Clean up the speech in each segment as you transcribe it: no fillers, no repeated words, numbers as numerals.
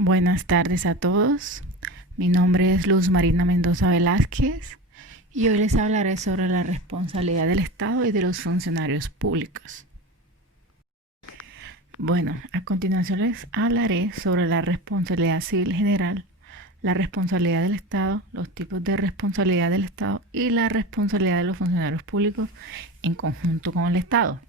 Buenas tardes a todos. Mi nombre es Luz Marina Mendoza Velázquez y hoy les hablaré sobre la responsabilidad del Estado y de los funcionarios públicos. Bueno, a continuación les hablaré sobre la responsabilidad civil general, la responsabilidad del Estado, los tipos de responsabilidad del Estado y la responsabilidad de los funcionarios públicos en conjunto con el Estado.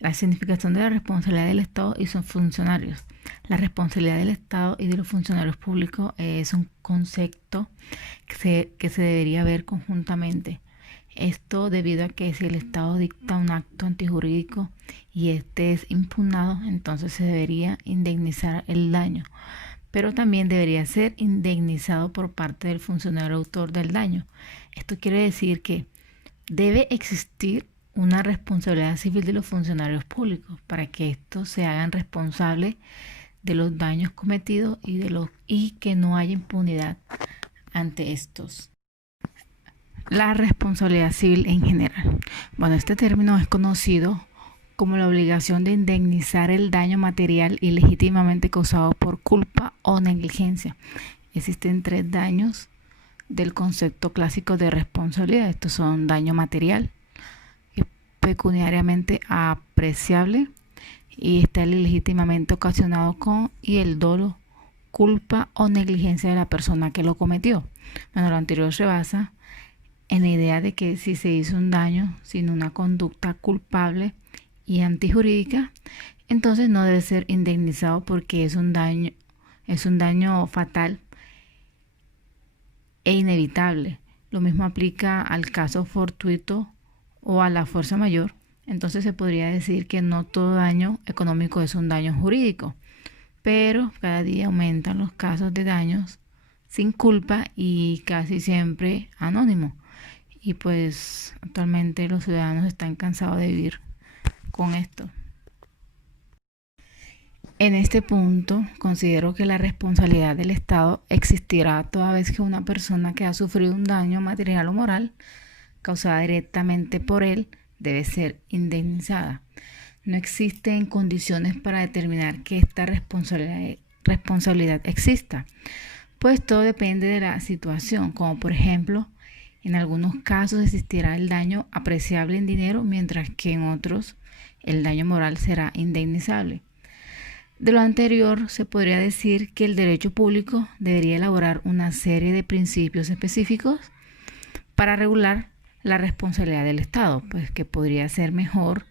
La significación de la responsabilidad del Estado y sus funcionarios. La responsabilidad del Estado y de los funcionarios públicos es un concepto que se debería ver conjuntamente. Esto debido a que si el Estado dicta un acto antijurídico y este es impugnado, entonces se debería indemnizar el daño, pero también debería ser indemnizado por parte del funcionario autor del daño. Esto quiere decir que debe existir una responsabilidad civil de los funcionarios públicos para que estos se hagan responsables de los daños cometidos y que no haya impunidad ante estos. La responsabilidad civil en general. Bueno, este término es conocido como la obligación de indemnizar el daño material ilegítimamente causado por culpa o negligencia. Existen tres daños del concepto clásico de responsabilidad. Estos son daño material, pecuniariamente apreciable, y está el ilegítimamente ocasionado con y el dolo, culpa o negligencia de la persona que lo cometió. Bueno, lo anterior se basa en la idea de que si se hizo un daño sin una conducta culpable y antijurídica, entonces no debe ser indemnizado porque es un daño fatal e inevitable. Lo mismo aplica al caso fortuito o a la fuerza mayor. Entonces se podría decir que no todo daño económico es un daño jurídico, pero cada día aumentan los casos de daños sin culpa y casi siempre anónimo. Y pues actualmente los ciudadanos están cansados de vivir con esto. En este punto, considero que la responsabilidad del Estado existirá toda vez que una persona que ha sufrido un daño material o moral causada directamente por él debe ser indemnizada. No existen condiciones para determinar que esta responsabilidad exista, pues todo depende de la situación, como por ejemplo, en algunos casos existirá el daño apreciable en dinero, mientras que en otros el daño moral será indemnizable. De lo anterior, se podría decir que el derecho público debería elaborar una serie de principios específicos para regular la responsabilidad del Estado, pues que podría ser mejor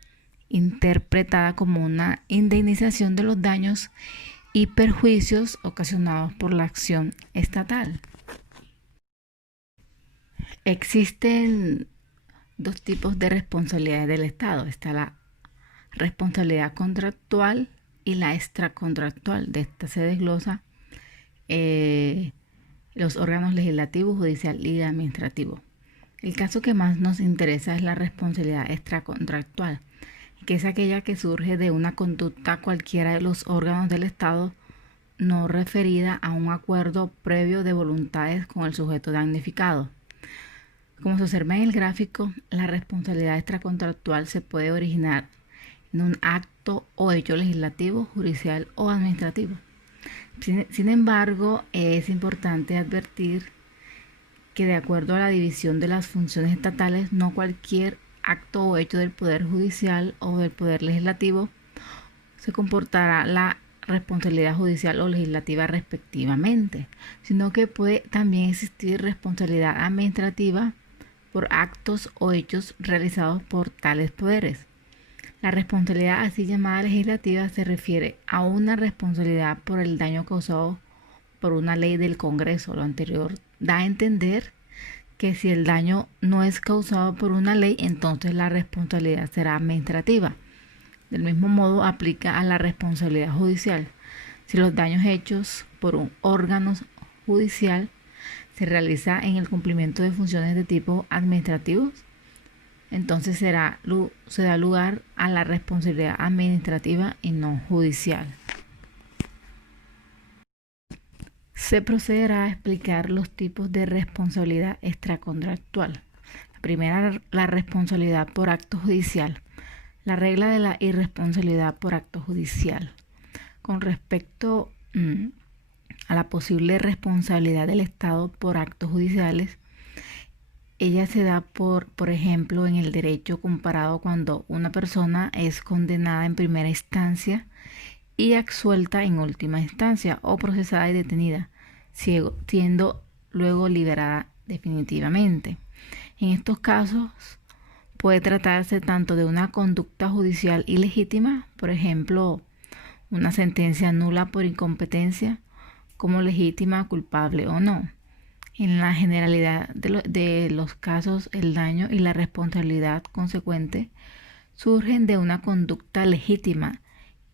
interpretada como una indemnización de los daños y perjuicios ocasionados por la acción estatal. Existen dos tipos de responsabilidades del Estado. Está la responsabilidad contractual y la extracontractual. De esta se desglosa los órganos legislativo, judicial y administrativo. El caso que más nos interesa es la responsabilidad extracontractual, que es aquella que surge de una conducta cualquiera de los órganos del Estado no referida a un acuerdo previo de voluntades con el sujeto damnificado. Como se observa en el gráfico, la responsabilidad extracontractual se puede originar en un acto o hecho legislativo, judicial o administrativo. Sin embargo, es importante advertir que de acuerdo a la división de las funciones estatales, no cualquier acto o hecho del Poder Judicial o del Poder Legislativo se comportará la responsabilidad judicial o legislativa respectivamente, sino que puede también existir responsabilidad administrativa por actos o hechos realizados por tales poderes. La responsabilidad así llamada legislativa se refiere a una responsabilidad por el daño causado por una ley del Congreso. Lo anterior da a entender que si el daño no es causado por una ley, entonces la responsabilidad será administrativa. Del mismo modo aplica a la responsabilidad judicial. Si los daños hechos por un órgano judicial se realiza en el cumplimiento de funciones de tipo administrativo, entonces se da lugar a la responsabilidad administrativa y no judicial. Se procederá a explicar los tipos de responsabilidad extracontractual. La primera, la responsabilidad por acto judicial. La regla de la irresponsabilidad por acto judicial. Con respecto a la posible responsabilidad del Estado por actos judiciales, ella se da por ejemplo, en el derecho comparado cuando una persona es condenada en primera instancia y absuelta en última instancia o procesada y detenida, siendo luego liberada definitivamente. En estos casos puede tratarse tanto de una conducta judicial ilegítima, por ejemplo, una sentencia nula por incompetencia, como legítima, culpable o no. En la generalidad de los casos, el daño y la responsabilidad consecuente surgen de una conducta legítima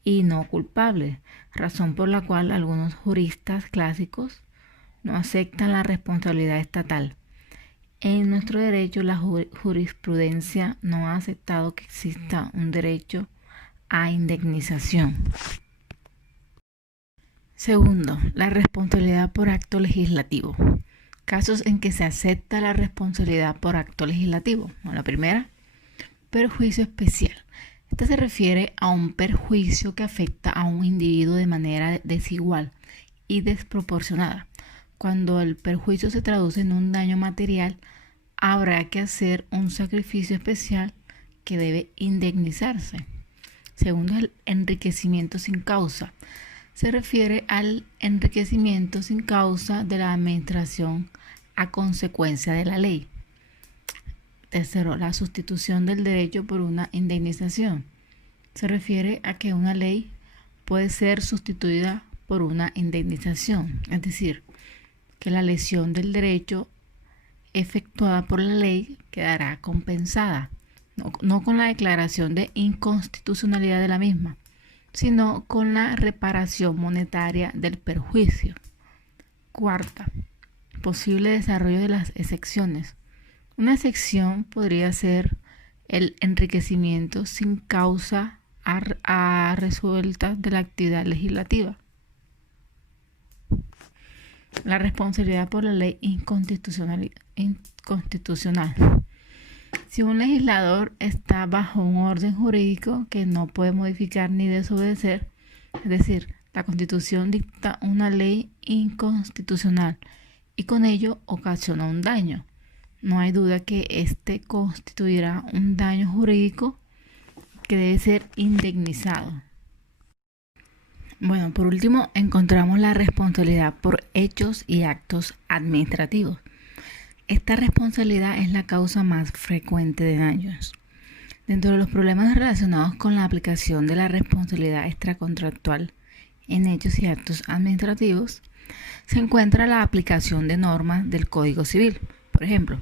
y no culpable, razón por la cual algunos juristas clásicos no aceptan la responsabilidad estatal. En nuestro derecho, la jurisprudencia no ha aceptado que exista un derecho a indemnización. Segundo, la responsabilidad por acto legislativo. Casos en que se acepta la responsabilidad por acto legislativo. La primera, perjuicio especial. Esta se refiere a un perjuicio que afecta a un individuo de manera desigual y desproporcionada. Cuando el perjuicio se traduce en un daño material, habrá que hacer un sacrificio especial que debe indemnizarse. Segundo, el enriquecimiento sin causa. Se refiere al enriquecimiento sin causa de la administración a consecuencia de la ley. Tercero, la sustitución del derecho por una indemnización. Se refiere a que una ley puede ser sustituida por una indemnización, es decir, que la lesión del derecho efectuada por la ley quedará compensada, no con la declaración de inconstitucionalidad de la misma, sino con la reparación monetaria del perjuicio. Cuarta, posible desarrollo de las excepciones. Una excepción podría ser el enriquecimiento sin causa a resuelta de la actividad legislativa. La responsabilidad por la ley inconstitucional. Si un legislador está bajo un orden jurídico que no puede modificar ni desobedecer, es decir, la Constitución dicta una ley inconstitucional y con ello ocasiona un daño, no hay duda que este constituirá un daño jurídico que debe ser indemnizado. Bueno, por último, encontramos la responsabilidad por hechos y actos administrativos. Esta responsabilidad es la causa más frecuente de daños. Dentro de los problemas relacionados con la aplicación de la responsabilidad extracontractual en hechos y actos administrativos, se encuentra la aplicación de normas del Código Civil. Por ejemplo,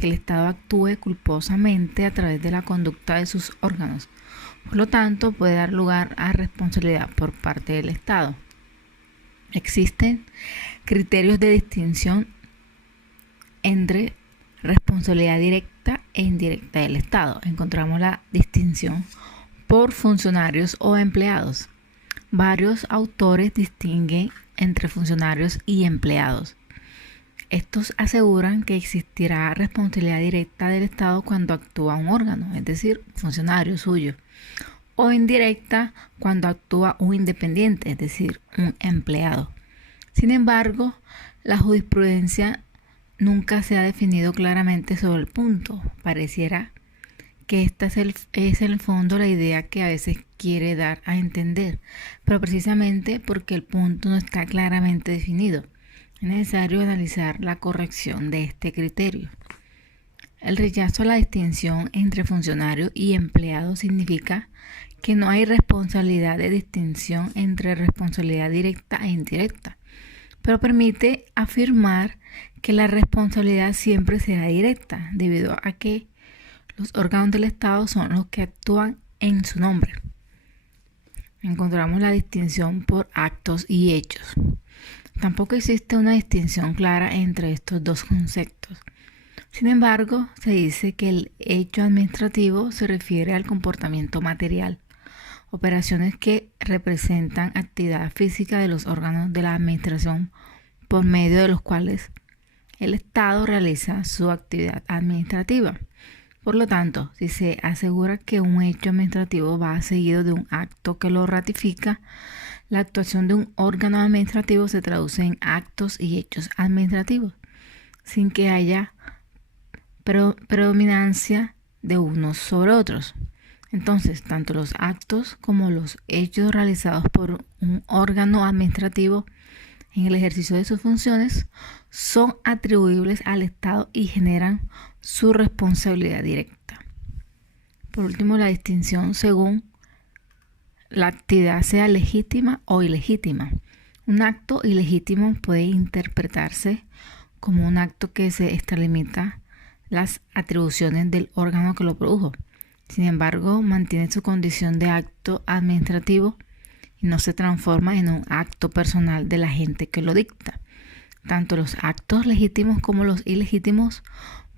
que el Estado actúe culposamente a través de la conducta de sus órganos. Por lo tanto, puede dar lugar a responsabilidad por parte del Estado. Existen criterios de distinción entre responsabilidad directa e indirecta del Estado. Encontramos la distinción por funcionarios o empleados. Varios autores distinguen entre funcionarios y empleados. Estos aseguran que existirá responsabilidad directa del Estado cuando actúa un órgano, es decir, funcionario suyo, o indirecta cuando actúa un independiente, es decir, un empleado. Sin embargo, la jurisprudencia nunca se ha definido claramente sobre el punto. Pareciera que esta es en el fondo la idea que a veces quiere dar a entender, pero precisamente porque el punto no está claramente definido, es necesario analizar la corrección de este criterio. El rechazo a la distinción entre funcionario y empleado significa que no hay responsabilidad de distinción entre responsabilidad directa e indirecta, pero permite afirmar que la responsabilidad siempre será directa, debido a que los órganos del Estado son los que actúan en su nombre. Encontramos la distinción por actos y hechos. Tampoco existe una distinción clara entre estos dos conceptos. Sin embargo, se dice que el hecho administrativo se refiere al comportamiento material, operaciones que representan actividad física de los órganos de la administración por medio de los cuales el Estado realiza su actividad administrativa. Por lo tanto, si se asegura que un hecho administrativo va seguido de un acto que lo ratifica, La actuación de un órgano administrativo se traduce en actos y hechos administrativos, sin que haya predominancia de unos sobre otros. Entonces, tanto los actos como los hechos realizados por un órgano administrativo en el ejercicio de sus funciones son atribuibles al Estado y generan su responsabilidad directa. Por último, la distinción según la actividad sea legítima o ilegítima. Un acto ilegítimo puede interpretarse como un acto que se extralimita las atribuciones del órgano que lo produjo. Sin embargo, mantiene su condición de acto administrativo y no se transforma en un acto personal de la gente que lo dicta. Tanto los actos legítimos como los ilegítimos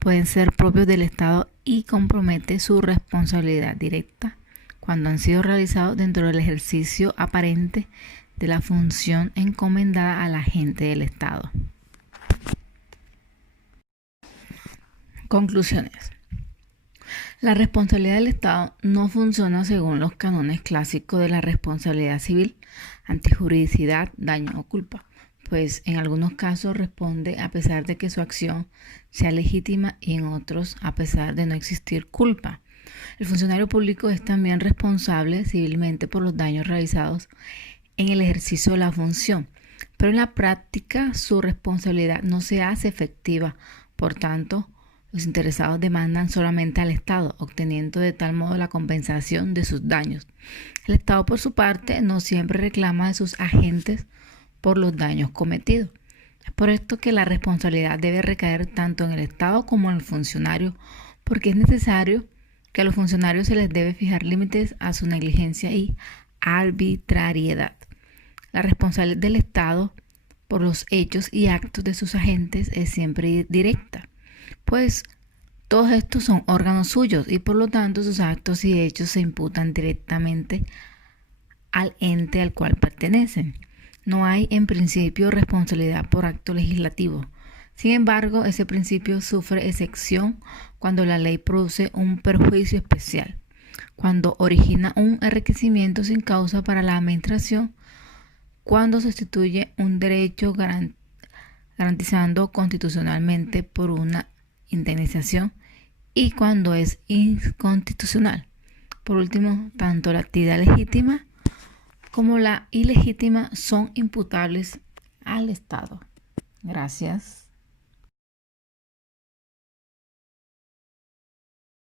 pueden ser propios del Estado y compromete su responsabilidad directa cuando han sido realizados dentro del ejercicio aparente de la función encomendada a la gente del Estado. Conclusiones. La responsabilidad del Estado no funciona según los cánones clásicos de la responsabilidad civil, antijuridicidad, daño o culpa, pues en algunos casos responde a pesar de que su acción sea legítima y en otros a pesar de no existir culpa. El funcionario público es también responsable civilmente por los daños realizados en el ejercicio de la función, pero en la práctica su responsabilidad no se hace efectiva. Por tanto, los interesados demandan solamente al Estado, obteniendo de tal modo la compensación de sus daños. El Estado, por su parte, no siempre reclama de sus agentes por los daños cometidos. Es por esto que la responsabilidad debe recaer tanto en el Estado como en el funcionario, porque es necesario que a los funcionarios se les debe fijar límites a su negligencia y arbitrariedad. La responsabilidad del Estado por los hechos y actos de sus agentes es siempre directa, pues todos estos son órganos suyos y por lo tanto sus actos y hechos se imputan directamente al ente al cual pertenecen. No hay en principio responsabilidad por acto legislativo. Sin embargo, ese principio sufre excepción cuando la ley produce un perjuicio especial, cuando origina un enriquecimiento sin causa para la administración, cuando sustituye un derecho garantizando constitucionalmente por una indemnización y cuando es inconstitucional. Por último, tanto la actividad legítima como la ilegítima son imputables al Estado. Gracias.